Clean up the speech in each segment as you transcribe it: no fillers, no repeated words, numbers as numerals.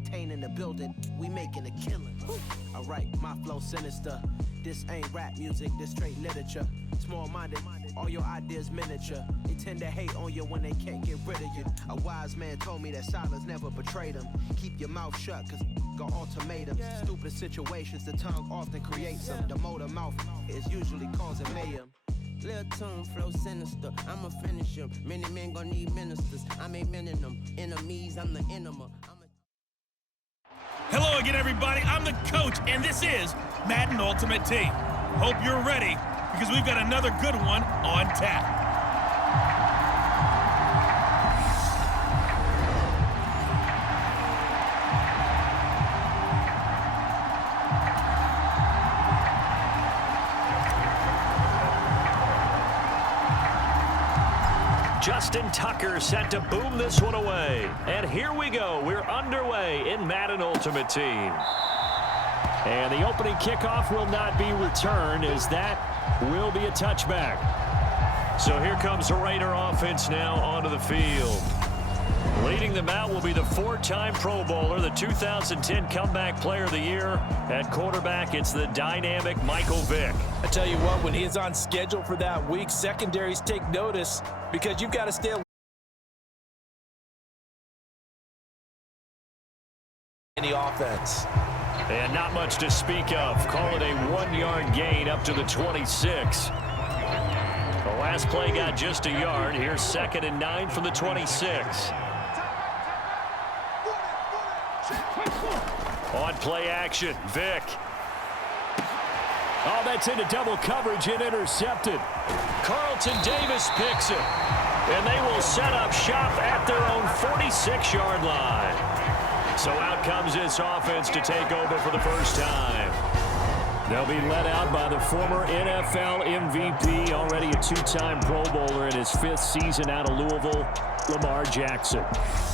maintaining the building, we making a killing. Alright, my flow sinister. This ain't rap music, this straight literature. Small-minded, all your ideas miniature. They tend to hate on you when they can't get rid of you. A wise man told me that silence never betrayed him. Keep your mouth shut, cause got ultimatums. Stupid situations, the tongue often creates them. The motor mouth is usually causing mayhem. Lil' tune, flow sinister, I'ma finish him. Many men gon' need ministers, I'm a men in them. Enemies, I'm the enema. Hello again, everybody. I'm the coach, and this is Madden Ultimate Team. Hope you're ready, because we've got another good one on tap. Justin Tucker set to boom this one away. And here we go. We're underway in Madden Ultimate Team. And the opening kickoff will not be returned, as that will be a touchback. So here comes the Raider offense now onto the field. Leading them out will be the four-time Pro Bowler, the 2010 Comeback Player of the Year. At quarterback, it's the dynamic Michael Vick. I tell you what, when he's on schedule for that week, secondaries take notice because you've got to stay in the offense. And not much to speak of. Call it a 1-yard gain up to the 26. The last play got just a yard. Here's 2nd and 9 from the 26. On play action, Vick. Oh, that's into double coverage and intercepted. Carlton Davis picks it. And they will set up shop at their own 46-yard line. So out comes this offense to take over for the first time. They'll be led out by the former NFL MVP, already a 2-time Pro Bowler in his 5th season out of Louisville, Lamar Jackson.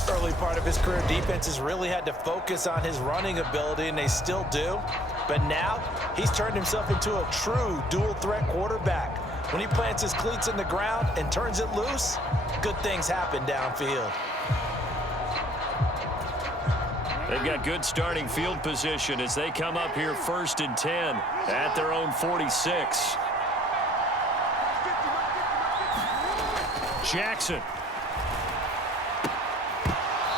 Early part of his career, defenses really had to focus on his running ability, and they still do. But now, he's turned himself into a true dual-threat quarterback. When he plants his cleats in the ground and turns it loose, good things happen downfield. They've got good starting field position as they come up here 1st and 10 at their own 46. Jackson.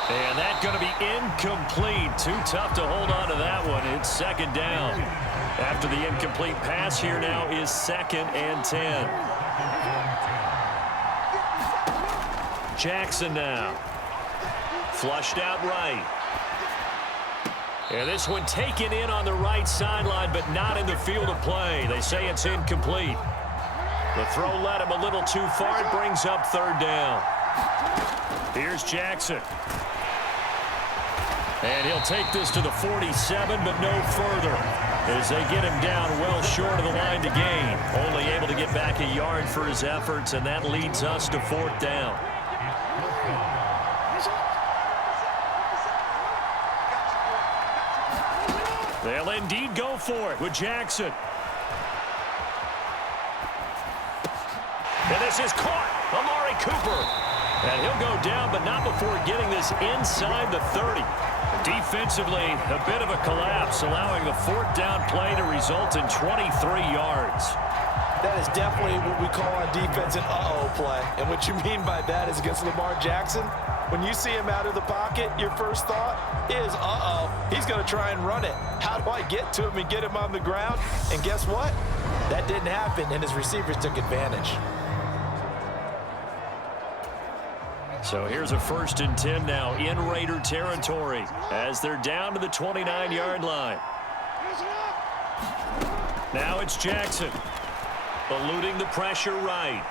And that's going to be incomplete. Too tough to hold on to that one. It's 2nd down. After the incomplete pass, here now is 2nd and 10. Jackson now. Flushed out right. And this one taken in on the right sideline, but not in the field of play. They say it's incomplete. The throw led him a little too far. It brings up 3rd down. Here's Jackson. And he'll take this to the 47, but no further, as they get him down well short of the line to gain. Only able to get back a yard for his efforts, and that leads us to 4th down. They'll indeed go for it with Jackson. And this is caught. Amari Cooper. And he'll go down, but not before getting this inside the 30. Defensively, a bit of a collapse, allowing the 4th down play to result in 23 yards. That is definitely what we call on defense an uh-oh play. And what you mean by that is against Lamar Jackson, when you see him out of the pocket, your first thought is, uh-oh, he's going to try and run it. How do I get to him and get him on the ground? And guess what? That didn't happen, and his receivers took advantage. So here's a 1st and 10 now in Raider territory as they're down to the 29-yard line. Now it's Jackson, eluding the pressure right.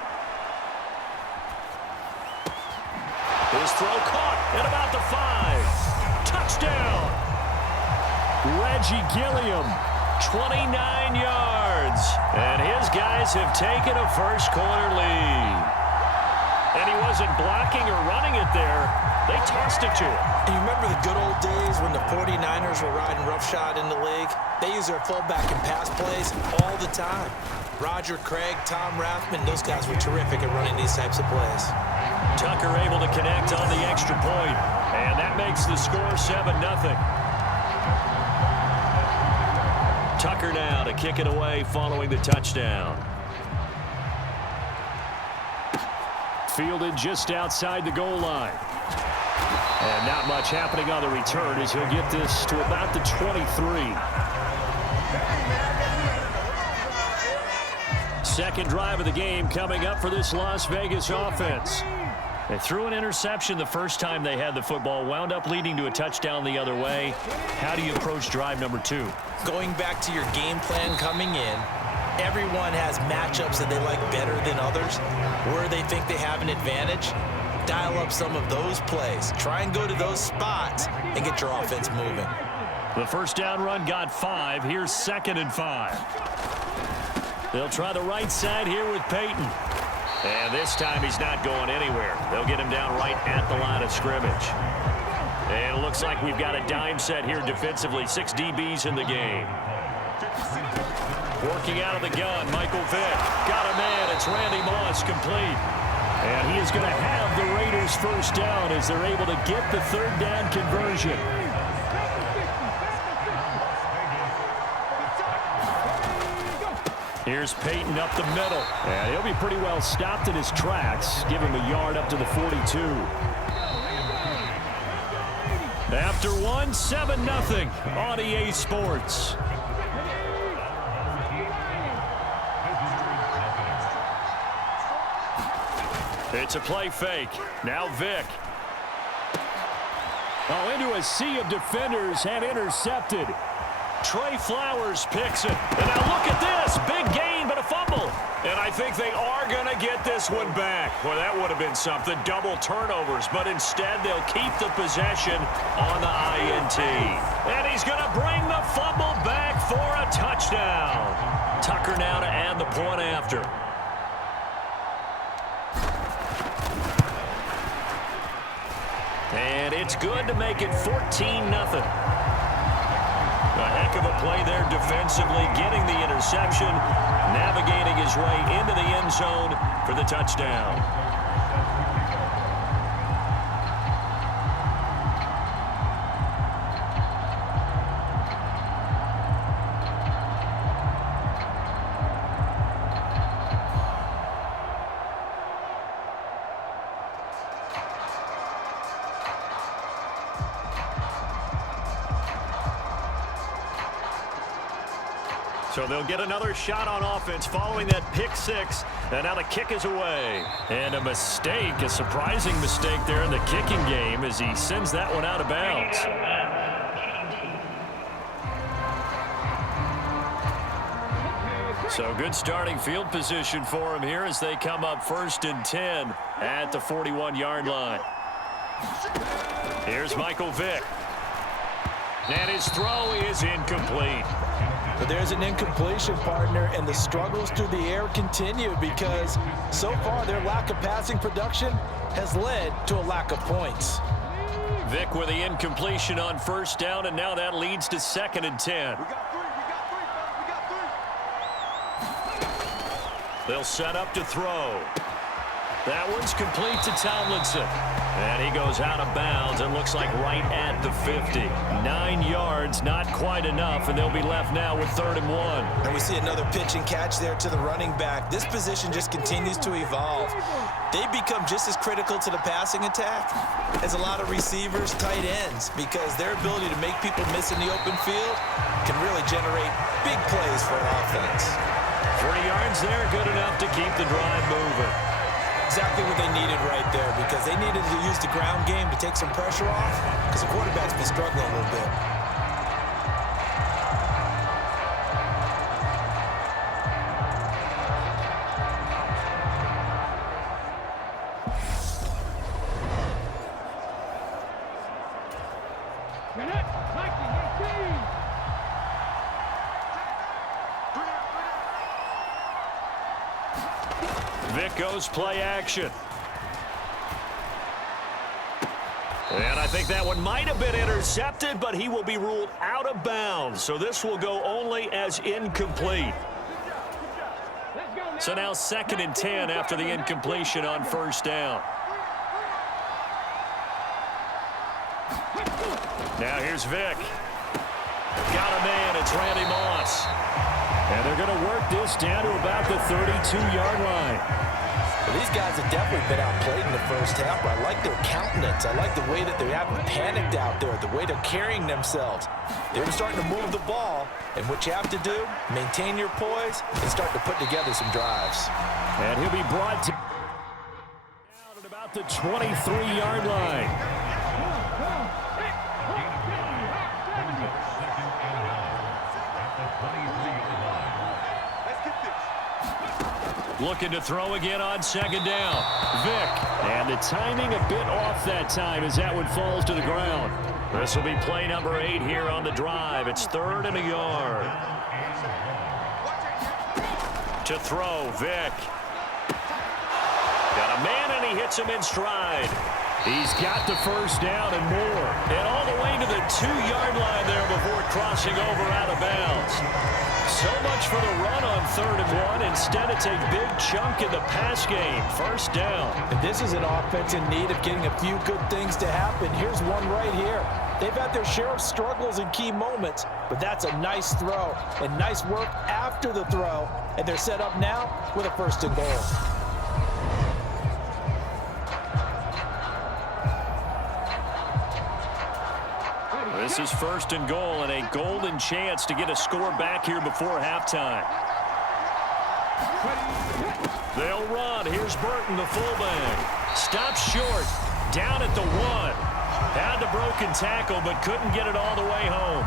His throw caught at about the 5. Touchdown! Reggie Gilliam, 29 yards. And his guys have taken a first-quarter lead. And he wasn't blocking or running it there. They tossed it to him. And you remember the good old days when the 49ers were riding roughshod in the league? They use their fullback in pass plays all the time. Roger Craig, Tom Rathman, those guys were terrific at running these types of plays. Tucker able to connect on the extra point, and that makes the score 7-0. Tucker now to kick it away following the touchdown. Fielded just outside the goal line. And not much happening on the return as he'll get this to about the 23. Second drive of the game coming up for this Las Vegas offense. They threw an interception the first time they had the football, wound up leading to a touchdown the other way. How do you approach drive number 2? Going back to your game plan coming in, everyone has matchups that they like better than others, where they think they have an advantage. Dial up some of those plays. Try and go to those spots and get your offense moving. The first down run got 5. Here's 2nd and 5. They'll try the right side here with Peyton. And this time he's not going anywhere. They'll get him down right at the line of scrimmage. And it looks like we've got a dime set here defensively. 6 DBs in the game. Working out of the gun, Michael Vick. Got a man. It's Randy Moss, complete. And he is going to have the Raiders first down as they're able to get the 3rd down conversion. Here's Peyton up the middle. And he'll be pretty well stopped in his tracks. Give him a yard up to the 42. After one, 7-0 on EA Sports. It's a play fake. Now Vick. Oh, into a sea of defenders and intercepted. Trey Flowers picks it. And now look at this. Big gain, but a fumble. And I think they are going to get this one back. Well, that would have been something. Double turnovers. But instead, they'll keep the possession on the INT. And he's going to bring the fumble back for a touchdown. Tucker now to add the point after. And it's good to make it 14-0. A heck of a play there defensively, getting the interception, navigating his way into the end zone for the touchdown. So they'll get another shot on offense following that pick 6. And now the kick is away. And a mistake, a surprising mistake there in the kicking game as he sends that one out of bounds. So good starting field position for him here as they come up 1st and 10 at the 41-yard line. Here's Michael Vick. And his throw is incomplete. But there's an incompletion, partner, and the struggles through the air continue because so far their lack of passing production has led to a lack of points. Vick with the incompletion on 1st down, and now that leads to 2nd and 10. They'll set up to throw. That one's complete to Tomlinson. And he goes out of bounds and looks like right at the 50. 9 yards, not quite enough, and they'll be left now with 3rd and 1. And we see another pitch and catch there to the running back. This position just continues to evolve. They become just as critical to the passing attack as a lot of receivers, tight ends, because their ability to make people miss in the open field can really generate big plays for an offense. 3 yards there, good enough to keep the drive moving. Exactly what they needed right there because they needed to use the ground game to take some pressure off because the quarterback's been struggling a little bit. Vick goes play action. think that one might have been intercepted, but he will be ruled out of bounds. So this will go only as incomplete. So now 2nd and 10 after the incompletion on 1st down. Now here's Vick. Got a man. It's Randy Moss. And they're going to work this down to about the 32-yard line. Well, these guys have definitely been outplayed in the first half, but I like their countenance. I like the way that they haven't panicked out there, the way they're carrying themselves. They're starting to move the ball, and what you have to do, maintain your poise and start to put together some drives. And he'll be brought down at about the 23-yard line. Looking to throw again on 2nd down. Vick. And the timing a bit off that time as that one falls to the ground. This will be play number 8 here on the drive. It's 3rd and a yard. To throw, Vick. Got a man and he hits him in stride. He's got the 1st down and more. And all the way to the 2-yard line there before crossing over out of bounds. So much for the run on 3rd and 1. Instead, it's a big chunk in the pass game. 1st down. And this is an offense in need of getting a few good things to happen. Here's one right here. They've had their share of struggles in key moments, but that's a nice throw and nice work after the throw. And they're set up now with a 1st and goal. This is 1st and goal and a golden chance to get a score back here before halftime. They'll run. Here's Burton, the fullback. Stops short. Down at the 1. Had the broken tackle, but couldn't get it all the way home.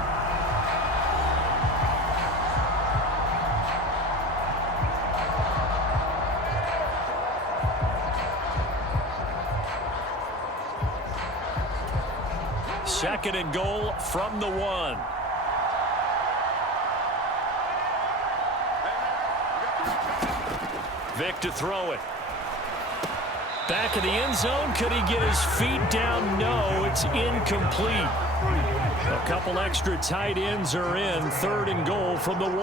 Second and goal from the 1. Vick to throw it. Back in the end zone. Could he get his feet down? No, it's incomplete. A couple extra tight ends are in. 3rd and goal from the 1.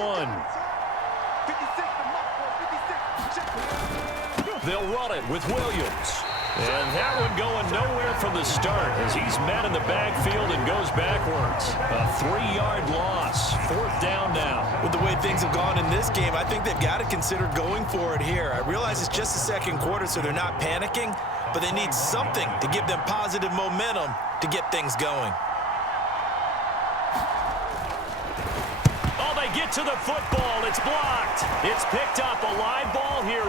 They'll run it with Williams. And that one going nowhere from the start as he's met in the backfield and goes backwards. A 3-yard loss. 4th down now. With the way things have gone in this game, I think they've got to consider going for it here. I realize it's just the 2nd quarter, so they're not panicking, but they need something to give them positive momentum to get things going. Oh, they get to the football. It's blocked. It's picked up. A live ball here.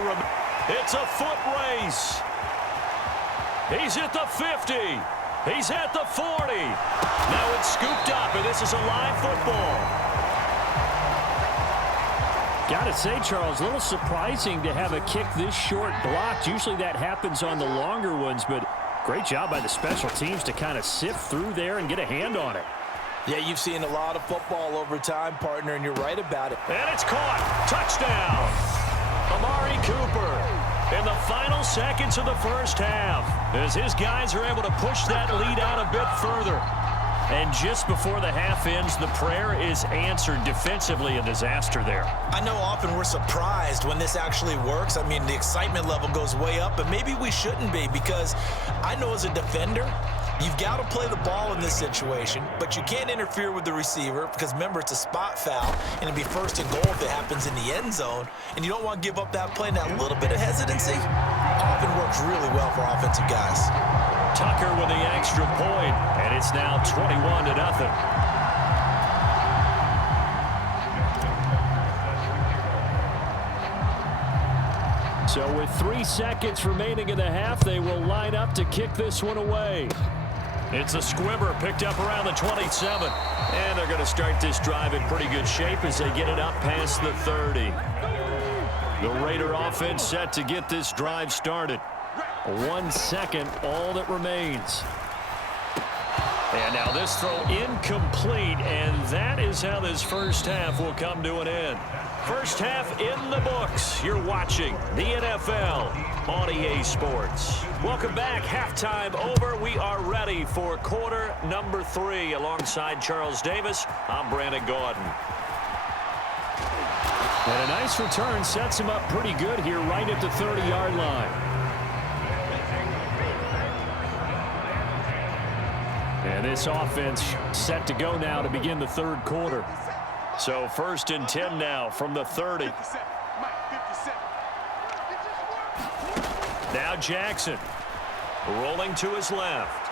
It's a foot race. He's at the 50. He's at the 40. Now it's scooped up, and this is a live football. Got to say, Charles, a little surprising to have a kick this short blocked. Usually that happens on the longer ones, but great job by the special teams to kind of sift through there and get a hand on it. Yeah, you've seen a lot of football over time, partner, and you're right about it. And it's caught. Touchdown. Amari Cooper. In the final seconds of the first half, as his guys are able to push that lead out a bit further. And just before the half ends, the prayer is answered defensively. A disaster there. I know often we're surprised when this actually works. I mean, the excitement level goes way up, but maybe we shouldn't be, because I know as a defender, you've got to play the ball in this situation, but you can't interfere with the receiver because, remember, it's a spot foul, and it'd be 1st and goal if it happens in the end zone, and you don't want to give up that play. And that little bit of hesitancy often works really well for offensive guys. Tucker with the extra point, and it's now 21-0. So with 3 seconds remaining in the half, they will line up to kick this one away. It's a squibber picked up around the 27. And they're going to start this drive in pretty good shape as they get it up past the 30. The Raider offense set to get this drive started. 1 second, all that remains. And now this throw incomplete, and that is how this first half will come to an end. First half in the books. You're watching the NFL on EA Sports. Welcome back. Halftime over. We are ready for quarter number 3. Alongside Charles Davis, I'm Brandon Gaudin. And a nice return sets him up pretty good here right at the 30-yard line. And this offense set to go now to begin the third quarter. So 1st and 10 now from the 30. Now Jackson rolling to his left.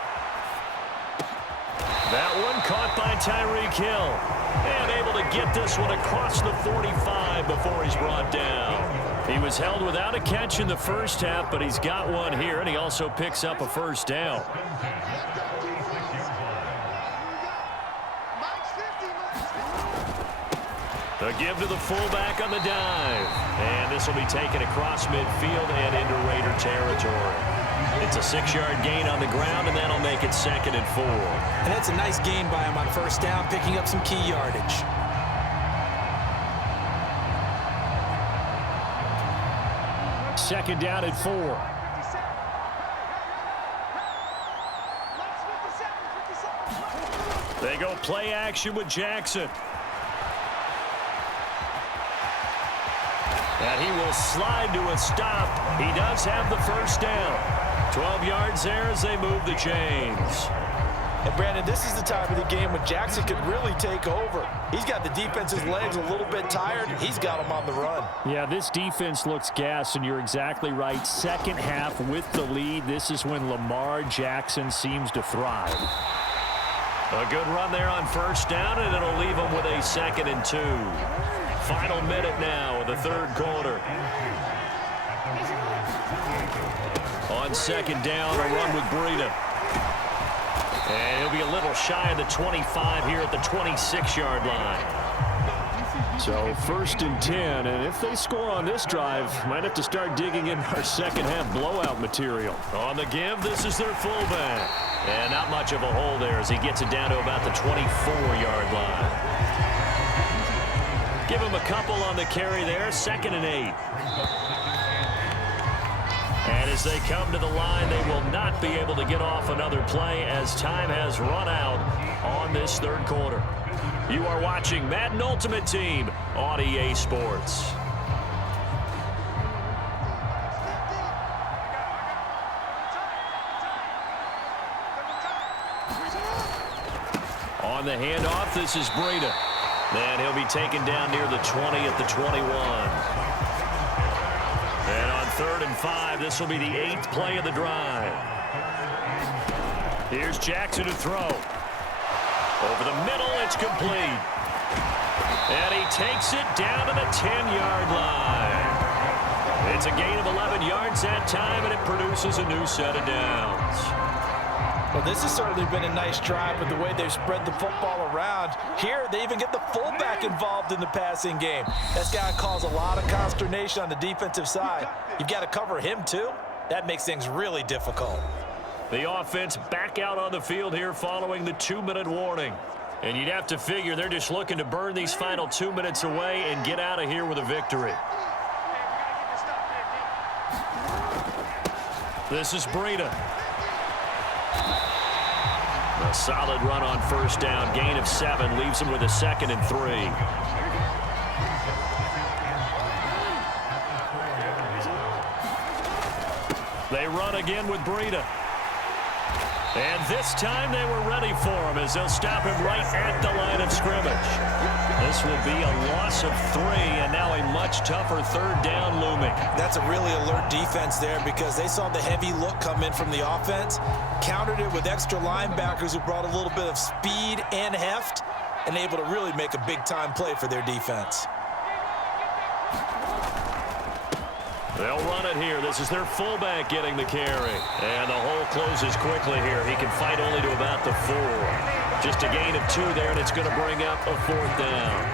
That one caught by Tyreek Hill. And able to get this one across the 45 before he's brought down. He was held without a catch in the first half, but he's got one here, and he also picks up a first down. A give to the fullback on the dive. And this will be taken across midfield and into Raider territory. It's a 6-yard gain on the ground, and that'll make it 2nd and 4. And that's a nice gain by him on first down, picking up some key yardage. Second down at 4. They go play action with Jackson. And he will slide to a stop. He does have the first down. 12 yards there as they move the chains. And Brandon, this is the time of the game when Jackson could really take over. He's got the defense's legs a little bit tired. He's got them on the run. Yeah, this defense looks gassed, and you're exactly right. Second half with the lead. This is when Lamar Jackson seems to thrive. A good run there on first down, and it'll leave him with a 2nd and 2. Final minute now of the third quarter. On second down, a run with Breida. And he'll be a little shy of the 25 here at the 26-yard line. So 1st and 10, and if they score on this drive, might have to start digging in our second half blowout material. On the give, this is their fullback. And not much of a hole there as he gets it down to about the 24-yard line. Give him a couple on the carry there, 2nd and 8. And as they come to the line, they will not be able to get off another play as time has run out on this third quarter. You are watching Madden Ultimate Team on EA Sports. On the handoff, this is Breida. And he'll be taken down near the 20 at the 21. And on 3rd and 5, this will be the 8th play of the drive. Here's Jackson to throw. Over the middle, it's complete. And he takes it down to the 10-yard line. It's a gain of 11 yards that time, and it produces a new set of downs. Well, this has certainly been a nice drive with the way they've spread the football around. Here, they even get the fullback involved in the passing game. That's got to cause a lot of consternation on the defensive side. You've got to cover him, too. That makes things really difficult. The offense back out on the field here following the 2-minute warning. And you'd have to figure they're just looking to burn these final 2 minutes away and get out of here with a victory. This is Breida. A solid run on first down. Gain of 7 leaves him with a 2nd and 3. They run again with Breida. And this time they were ready for him as they'll stop him right at the line of scrimmage. This will be a loss of 3 and now a much tougher 3rd down looming. That's a really alert defense there because they saw the heavy look come in from the offense, countered it with extra linebackers who brought a little bit of speed and heft, and able to really make a big-time play for their defense. They'll run it here. This is their fullback getting the carry. And the hole closes quickly here. He can fight only to about the 4. Just a gain of 2 there, and it's going to bring up a 4th down.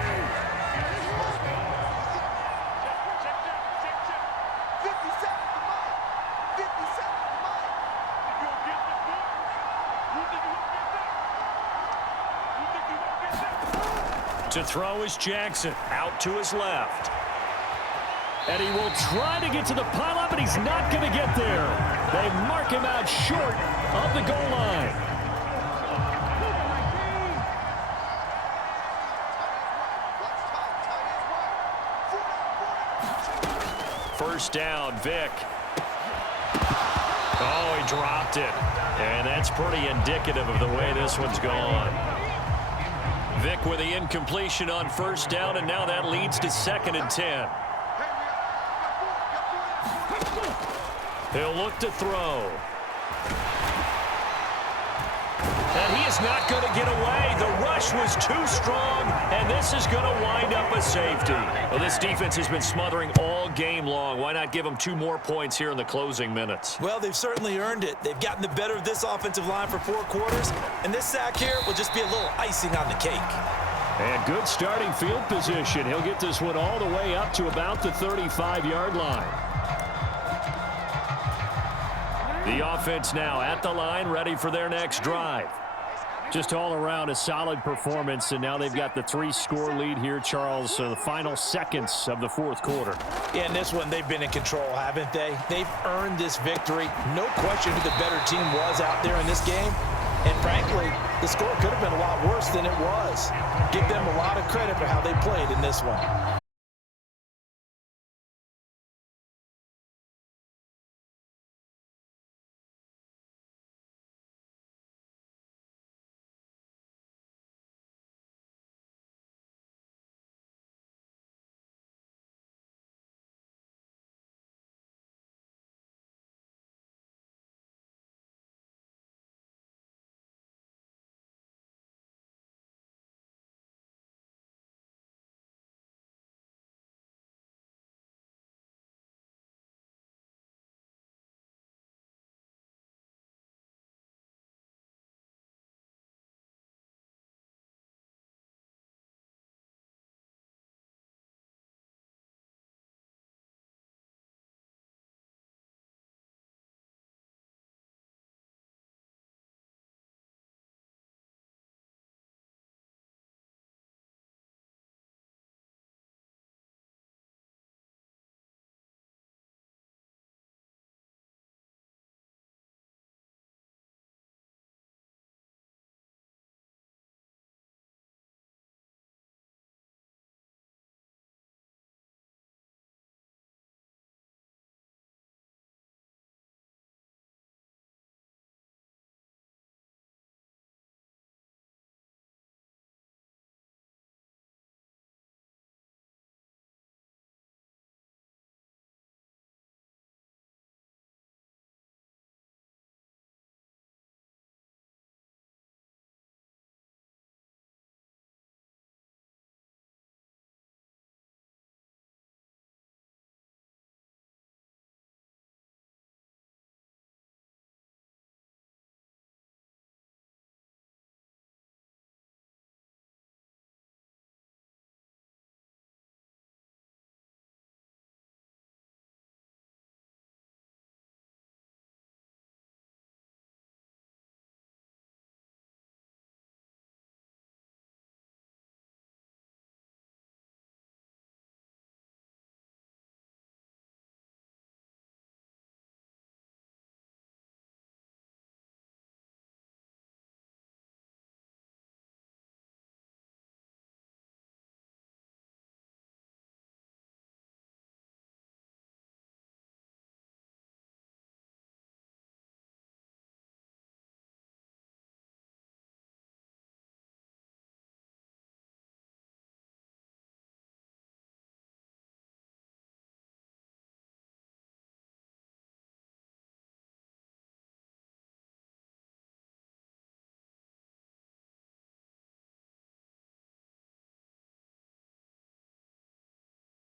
To throw is Jackson. Out to his left. And he will try to get to the pile-up, but he's not going to get there. They mark him out short of the goal line. First down, Vic. Oh, he dropped it. And that's pretty indicative of the way this one's gone. Vic with the incompletion on first down, and now that leads to 2nd and 10. He'll look to throw. And he is not going to get away. The rush was too strong, and this is going to wind up a safety. Well, this defense has been smothering all game long. Why not give them 2 more points here in the closing minutes? Well, they've certainly earned it. They've gotten the better of this offensive line for 4 quarters, and this sack here will just be a little icing on the cake. And good starting field position. He'll get this one all the way up to about the 35-yard line. The offense now at the line, ready for their next drive. Just all around a solid performance, and now they've got the 3-score lead here, Charles, the final seconds of the 4th quarter. Yeah, in this one, they've been in control, haven't they? They've earned this victory. No question who the better team was out there in this game. And frankly, the score could have been a lot worse than it was. Give them a lot of credit for how they played in this one.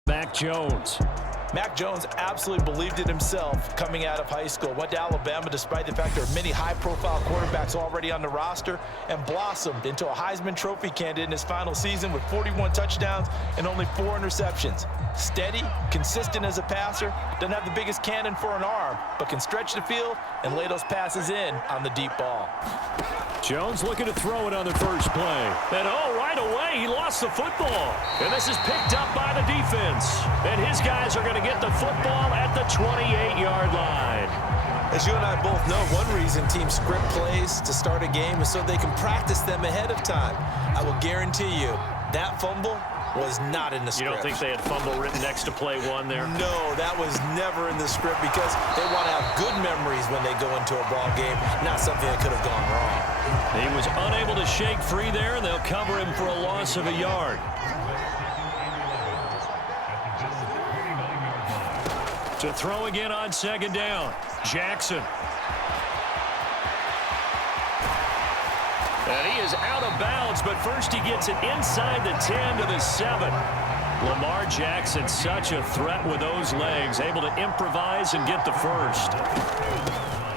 Mac Jones. Mac Jones absolutely believed in himself coming out of high school. Went to Alabama despite the fact there are many high-profile quarterbacks already on the roster, and blossomed into a Heisman Trophy candidate in his final season with 41 touchdowns and only 4 interceptions. Steady, consistent as a passer, doesn't have the biggest cannon for an arm, but can stretch the field and lay those passes in on the deep ball. Jones looking to throw it on the first play. And right away, he lost the football. And this is picked up by the defense. And his guys are going to get the football at the 28-yard line. As you and I both know, one reason teams script plays to start a game is so they can practice them ahead of time. I will guarantee you that fumble was not in the script. You don't think they had fumble written next to play one there? No, that was never in the script because they want to have good memories when they go into a ball game, not something that could have gone wrong. He was unable to shake free there, and they'll cover him for a loss of a yard. To throw again on second down, Jackson. And he is out of bounds, but first he gets it inside the 10 to the 7. Lamar Jackson, such a threat with those legs, able to improvise and get the first.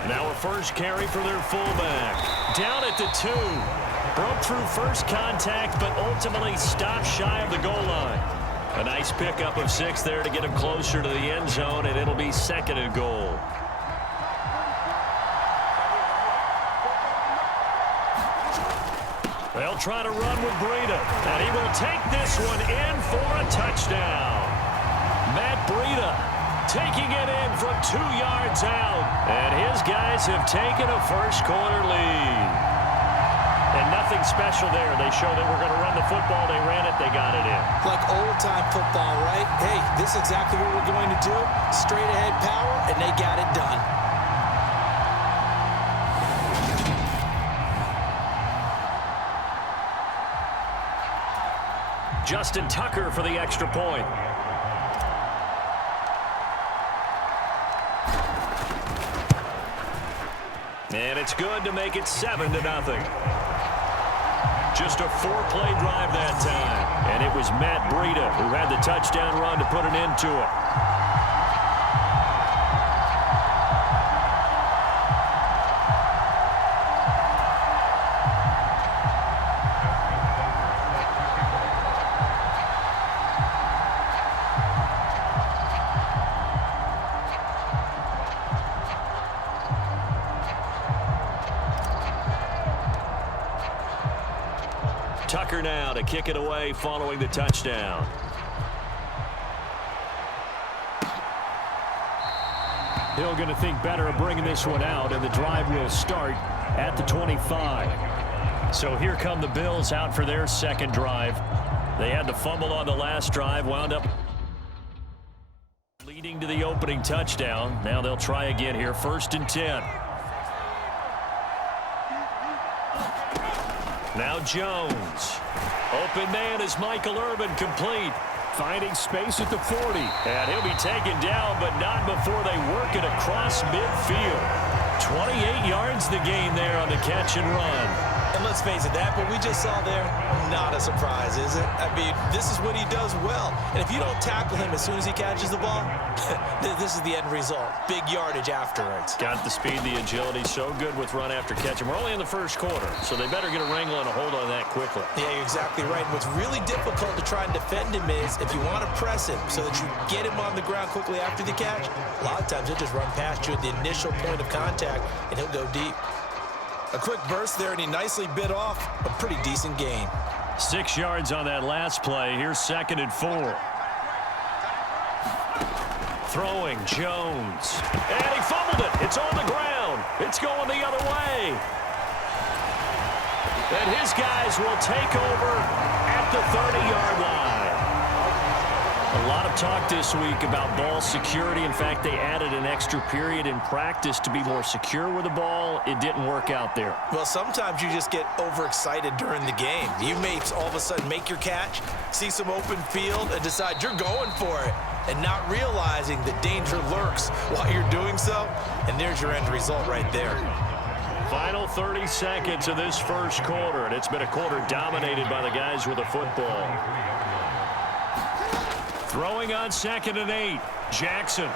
Now a first carry for their fullback. Down at the 2. Broke through first contact, but ultimately stopped shy of the goal line. A nice pickup of 6 there to get him closer to the end zone, and it'll be second and goal. They'll try to run with Breida, and he will take this one in for a touchdown. Matt Breida taking it in from 2 yards out, and his guys have taken a first-quarter lead. And nothing special there. They showed they were going to run the football. They ran it. They got it in. Like old-time football, right? Hey, this is exactly what we're going to do. Straight-ahead power, and they got it done. Justin Tucker for the extra point. And it's good to make it 7-0. Just a 4-play drive that time. And it was Matt Breida who had the touchdown run to put an end to it. Tucker now to kick it away following the touchdown. Hill going to think better of bringing this one out, and the drive will start at the 25. So here come the Bills out for their second drive. They had to fumble on the last drive, wound up leading to the opening touchdown. Now they'll try again here, 1st and 10. Now Jones. Open man is Michael Irvin, complete. Finding space at the 40. And he'll be taken down, but not before they work it across midfield. 28 yards the gain there on the catch and run. And let's face it, that what we just saw there, not a surprise, is it? I mean, this is what he does well. And if you don't tackle him as soon as he catches the ball, this is the end result. Big yardage afterwards. Got the speed, the agility, so good with run after catch. And we're only in the first quarter, so they better get a wrangle and a hold on that quickly. Yeah, you're exactly right. And what's really difficult to try and defend him is if you want to press him so that you get him on the ground quickly after the catch, a lot of times he'll just run past you at the initial point of contact, and he'll go deep. A quick burst there, and he nicely bit off a pretty decent gain. 6 yards on that last play. Here's 2nd and 4. Throwing, Jones. And he fumbled it. It's on the ground. It's going the other way. And his guys will take over at the 30-yard line. A lot of talk this week about ball security. In fact, they added an extra period in practice to be more secure with the ball. It didn't work out there. Well, sometimes you just get overexcited during the game. You may all of a sudden make your catch, see some open field, and decide you're going for it, and not realizing that danger lurks while you're doing so. And there's your end result right there. Final 30 seconds of this first quarter, and it's been a quarter dominated by the guys with the football. Throwing on 2nd and 8, Jackson.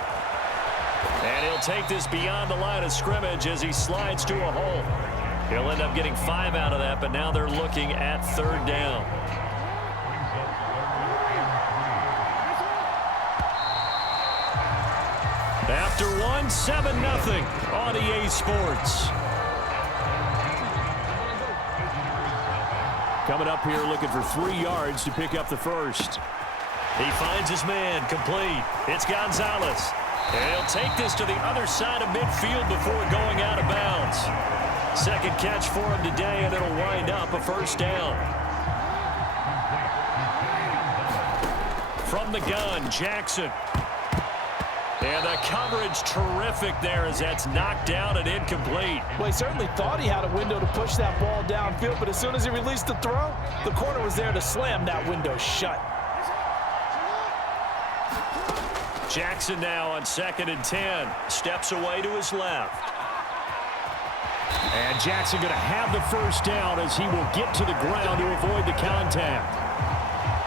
And he'll take this beyond the line of scrimmage as he slides to a hole. He'll end up getting 5 out of that, but now they're looking at 3rd down. After one, 7-0 on EA Sports. coming up here looking for 3 yards to pick up the first. He finds his man, complete. It's Gonzalez. And he'll take this to the other side of midfield before going out of bounds. Second catch for him today, and it'll wind up a first down. From the gun, Jackson. And the coverage terrific there as that's knocked down and incomplete. Well, he certainly thought he had a window to push that ball downfield, but as soon as he released the throw, the corner was there to slam that window shut. Jackson now on 2nd and 10. Steps away to his left. And Jackson going to have the first down as he will get to the ground to avoid the contact.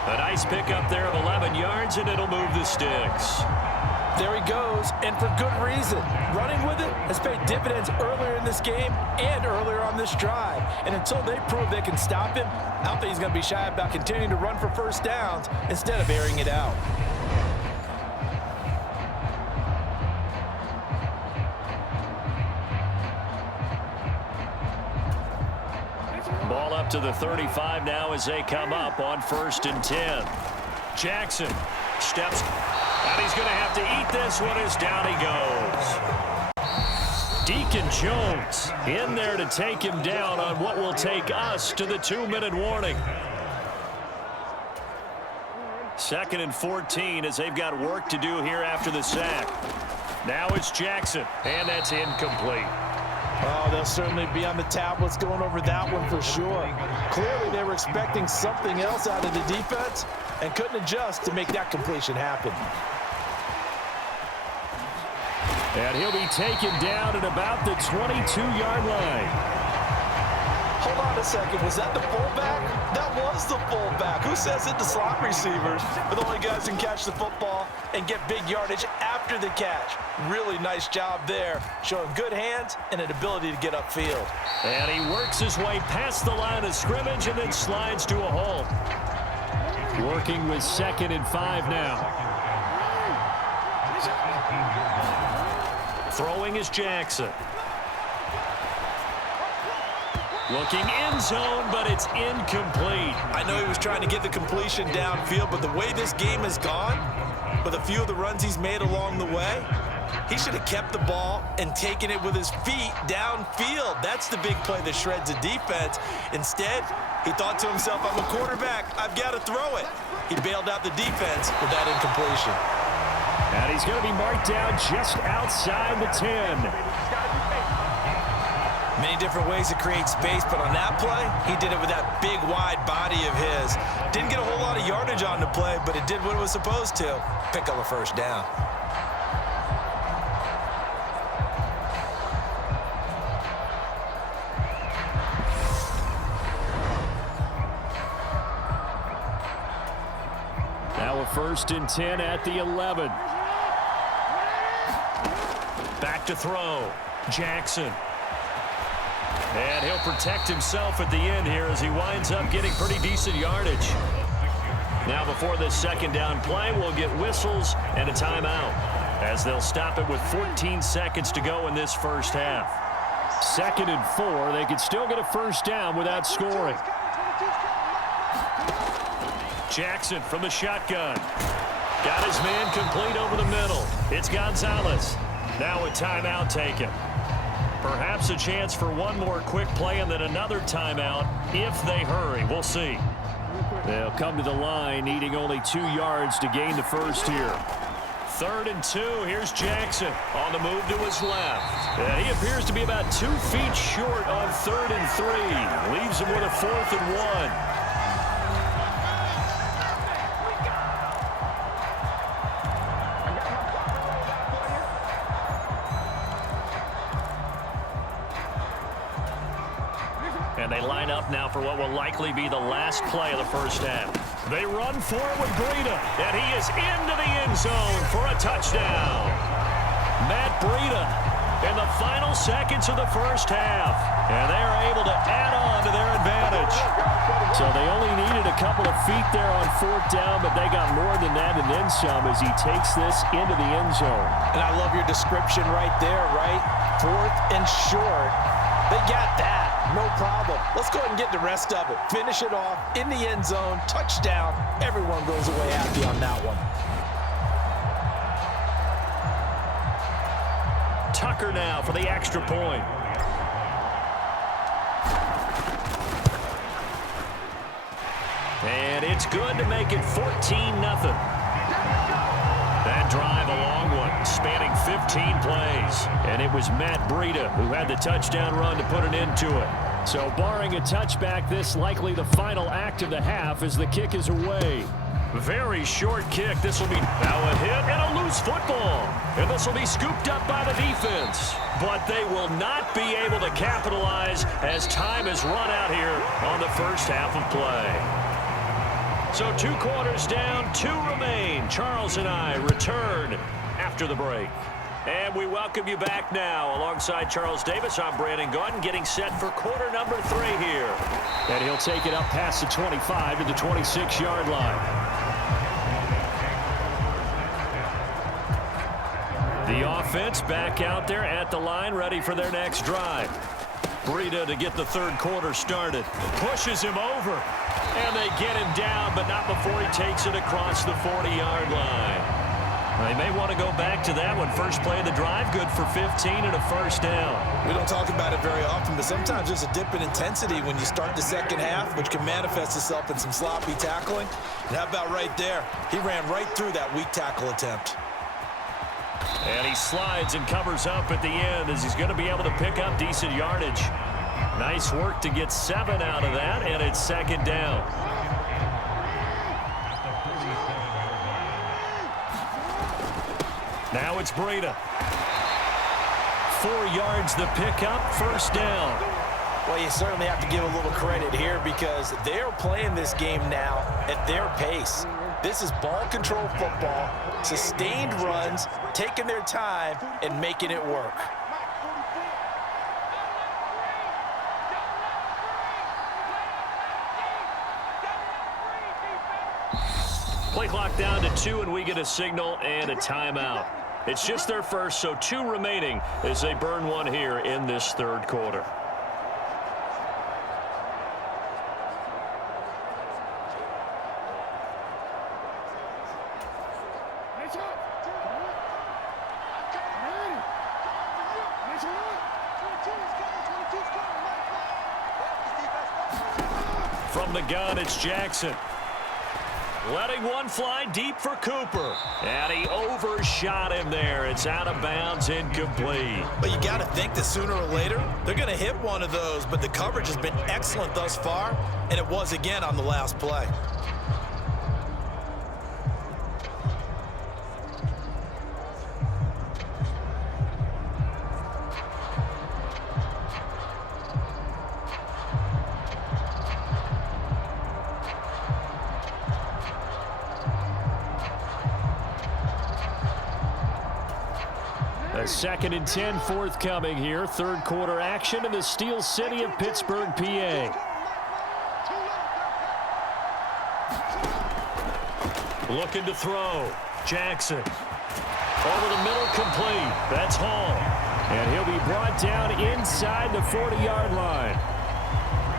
A nice pickup there of 11 yards, and it'll move the sticks. There he goes, and for good reason. Running with it has paid dividends earlier in this game and earlier on this drive. And until they prove they can stop him, I don't think he's going to be shy about continuing to run for first downs instead of airing it out. Ball up to the 35 now as they come up on 1st and 10. Jackson steps, and he's going to have to eat this one as down he goes. Deacon Jones in there to take him down on what will take us to the 2-minute warning. 2nd and 14 as they've got work to do here after the sack. Now it's Jackson, and that's incomplete. Oh, they'll certainly be on the tablets going over that one for sure. Clearly, they were expecting something else out of the defense and couldn't adjust to make that completion happen. And he'll be taken down at about the 22-yard line. Hold on a second. Was that the fullback? That was the fullback. Who says it? The slot receivers are the only guys who can catch the football and get big yardage after the catch. Really nice job there, showing good hands and an ability to get upfield. And he works his way past the line of scrimmage and then slides to a hole. Working with 2nd and 5 now. Throwing is Jackson. Looking end zone, but it's incomplete. I know he was trying to get the completion downfield, but the way this game has gone, with a few of the runs he's made along the way, he should have kept the ball and taken it with his feet downfield. That's the big play that shreds the defense. Instead, he thought to himself, I'm a quarterback, I've got to throw it. He bailed out the defense with that incompletion. And he's going to be marked down just outside the 10. Many different ways to create space, but on that play, he did it with that big, wide body of his. Didn't get a whole lot of yardage on the play, but it did what it was supposed to. Pick up a first down. Now a 1st and 10 at the 11. Back to throw. Jackson. And he'll protect himself at the end here as he winds up getting pretty decent yardage. Now before this 2nd down play, we'll get whistles and a timeout as they'll stop it with 14 seconds to go in this first half. 2nd and 4, they could still get a first down without scoring. Jackson from the shotgun. Got his man complete over the middle. It's Gonzalez. Now a timeout taken. Perhaps a chance for one more quick play and then another timeout if they hurry. We'll see. They'll come to the line needing only 2 yards to gain the first here. 3rd and 2. Here's Jackson on the move to his left. And he appears to be about 2 feet short on 3rd and 3. Leaves him with a 4th and 1. And they line up now for what will likely be the last play of the first half. They run for it with Breida, and he is into the end zone for a touchdown. Matt Breida in the final seconds of the first half, and they are able to add on to their advantage. So they only needed a couple of feet there on 4th down, but they got more than that and then some as he takes this into the end zone. And I love your description right there, right? 4th and short. They got that. No problem. Let's go ahead and get the rest of it. Finish it off in the end zone. Touchdown. Everyone goes away happy on that one. Tucker now for the extra point. And it's good to make it 14-0. That drive, a long one, spanning 15 plays. And it was Matt Breida who had the touchdown run to put an end to it. So barring a touchback, this likely the final act of the half as the kick is away. Very short kick. This will be now a hit and a loose football. And this will be scooped up by the defense. But they will not be able to capitalize as time is run out here on the first half of play. So 2 quarters down, 2 remain. Charles and I return after the break. And we welcome you back now. Alongside Charles Davis, I'm Brandon Gaudin, getting set for quarter number 3 here. And he'll take it up past the 25 to the 26-yard line. The offense back out there at the line, ready for their next drive. Breida to get the third quarter started. Pushes him over. And they get him down, but not before he takes it across the 40-yard line. They may want to go back to that one. First play of the drive, good for 15 and a first down. We don't talk about it very often, but sometimes there's a dip in intensity when you start the second half, which can manifest itself in some sloppy tackling. And how about right there? He ran right through that weak tackle attempt. And he slides and covers up at the end as he's going to be able to pick up decent yardage. Nice work to get 7 out of that, and it's second down. Now it's Breida. 4 yards the pickup, first down. Well, you certainly have to give a little credit here because they're playing this game now at their pace. This is ball control football, sustained runs, taking their time and making it work. Play clock down to 2, and we get a signal and a timeout. It's just their first, so 2 remaining as they burn one here in this third quarter. From the gun, it's Jackson. Letting one fly deep for Cooper. And he overshot him there. It's out of bounds, incomplete. But you got to think that sooner or later, they're going to hit one of those. But the coverage has been excellent thus far, and it was again on the last play. A 2nd and 10 forthcoming here. Third quarter action in the Steel City of Pittsburgh, PA. Looking to throw. Jackson. Over the middle, complete. That's Hall. And he'll be brought down inside the 40-yard line.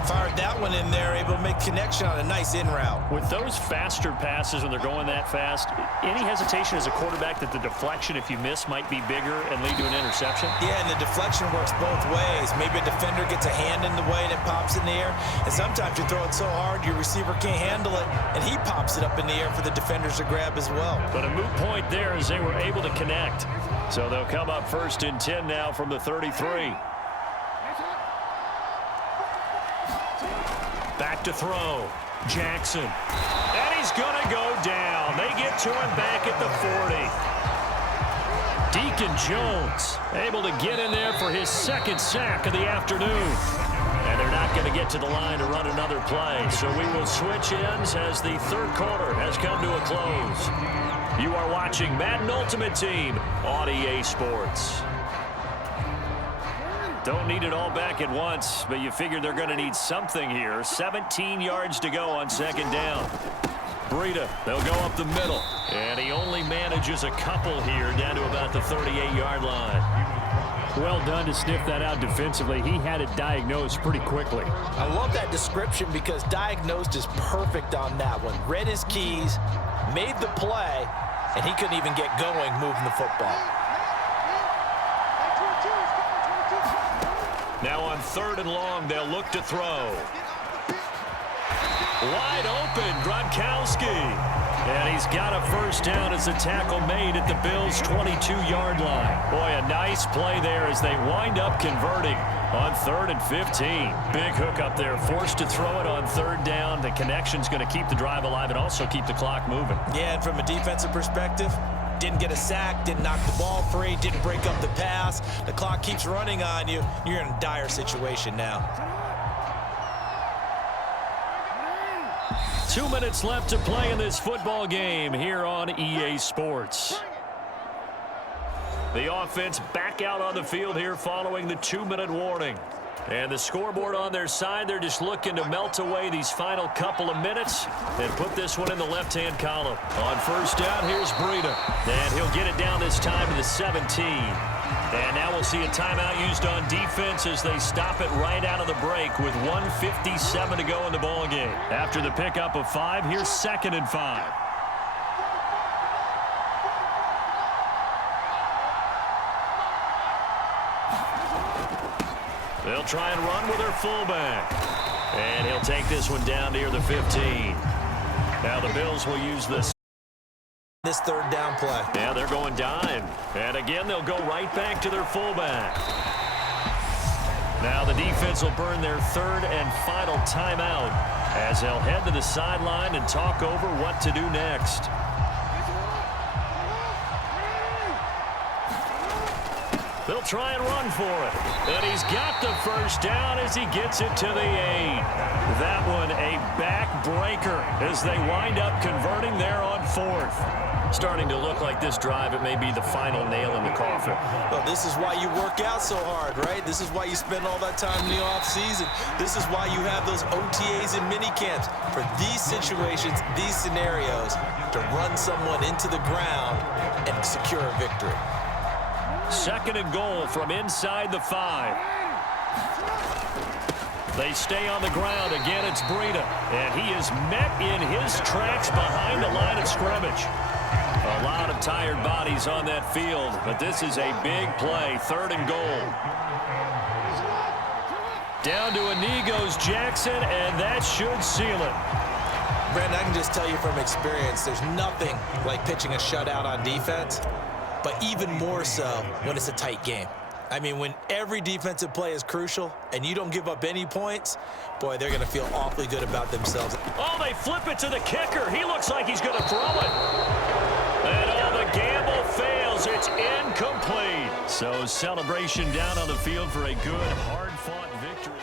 Fired that one in there, able to make connection on a nice in route. With those faster passes when they're going that fast, any hesitation as a quarterback that the deflection, if you miss, might be bigger and lead to an interception? Yeah, and the deflection works both ways. Maybe a defender gets a hand in the way and it pops in the air. And sometimes you throw it so hard your receiver can't handle it, and he pops it up in the air for the defenders to grab as well. But a moot point there as they were able to connect. So they'll come up 1st and 10 now from the 33. Back to throw. Jackson. And he's going to go down. They get to him back at the 40. Deacon Jones able to get in there for his 2nd sack of the afternoon. And they're not going to get to the line to run another play. So we will switch ends as the third quarter has come to a close. You are watching Madden Ultimate Team on EA Sports. Don't need it all back at once, but you figure they're going to need something here. 17 yards to go on 2nd down. Breida, they'll go up the middle. And he only manages a couple here down to about the 38-yard line. Well done to sniff that out defensively. He had it diagnosed pretty quickly. I love that description because diagnosed is perfect on that one. Read his keys, made the play, and he couldn't even get going moving the football. Now on 3rd and long, they'll look to throw. Wide open, Gronkowski. And he's got a first down as the tackle made at the Bills' 22-yard line. Boy, a nice play there as they wind up converting on 3rd and 15. Big hook up there, forced to throw it on 3rd down. The connection's going to keep the drive alive and also keep the clock moving. Yeah, and from a defensive perspective, didn't get a sack, didn't knock the ball free, didn't break up the pass. The clock keeps running on you. You're in a dire situation now. 2 minutes left to play in this football game here on EA Sports. The offense back out on the field here following the 2-minute warning. And the scoreboard on their side, they're just looking to melt away these final couple of minutes and put this one in the left-hand column. On first down, here's Breida. And he'll get it down this time to the 17. And now we'll see a timeout used on defense as they stop it right out of the break with 1:57 to go in the ball game. After the pickup of 5, here's 2nd and 5. They'll try and run with their fullback. And he'll take this one down near the 15. Now the Bills will use this 3rd down play. Yeah, they're going dime. And again, they'll go right back to their fullback. Now the defense will burn their 3rd and final timeout as they'll head to the sideline and talk over what to do next. They'll try and run for it. And he's got the first down as he gets it to the 8. That one a backbreaker as they wind up converting there on 4th. Starting to look like this drive, it may be the final nail in the coffin. Well, this is why you work out so hard, right? This is why you spend all that time in the offseason. This is why you have those OTAs and mini camps. For these situations, these scenarios, to run someone into the ground and secure a victory. 2nd and goal from inside the 5. They stay on the ground. Again, it's Breida. And he is met in his tracks behind the line of scrimmage. A lot of tired bodies on that field, but this is a big play. 3rd and goal. Down to a knee goes Jackson, and that should seal it. Brandon, I can just tell you from experience, there's nothing like pitching a shutout on defense, but even more so when it's a tight game. I mean, when every defensive play is crucial and you don't give up any points, boy, they're going to feel awfully good about themselves. Oh, they flip it to the kicker. He looks like he's going to throw it. And the gamble fails. It's incomplete. So celebration down on the field for a good, hard-fought victory.